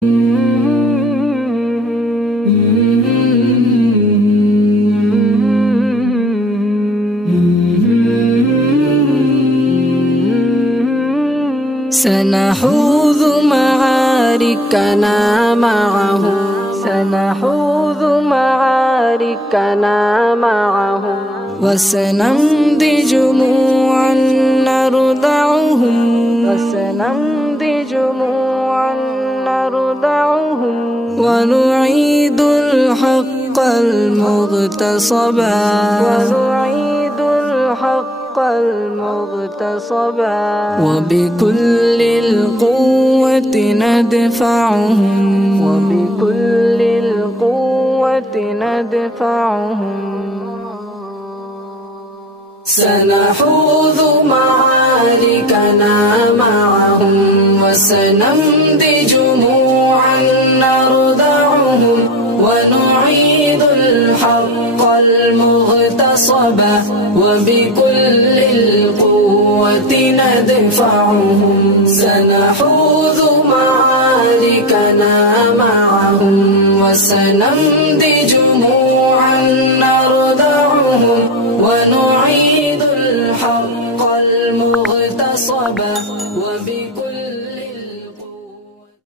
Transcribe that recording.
سنحوذ معاركنا معهم، سنحوذ معاركنا معهم، وسنمضي جموعا نردعهم، وسنمضي جموعا نردعهم، ونعيد الحق المغتصبا، ونعيد الحق المغتصبا، وبكل القوة ندفعهم، وبكل القوة ندفعهم. سنحوذ معاركنا معهم، وسنمضي جموعا نردعهم، ونعيد الحق المغتصبا، وبكل القوة ندفعهم. سنحوذ معاركنا معهم، وسنمضي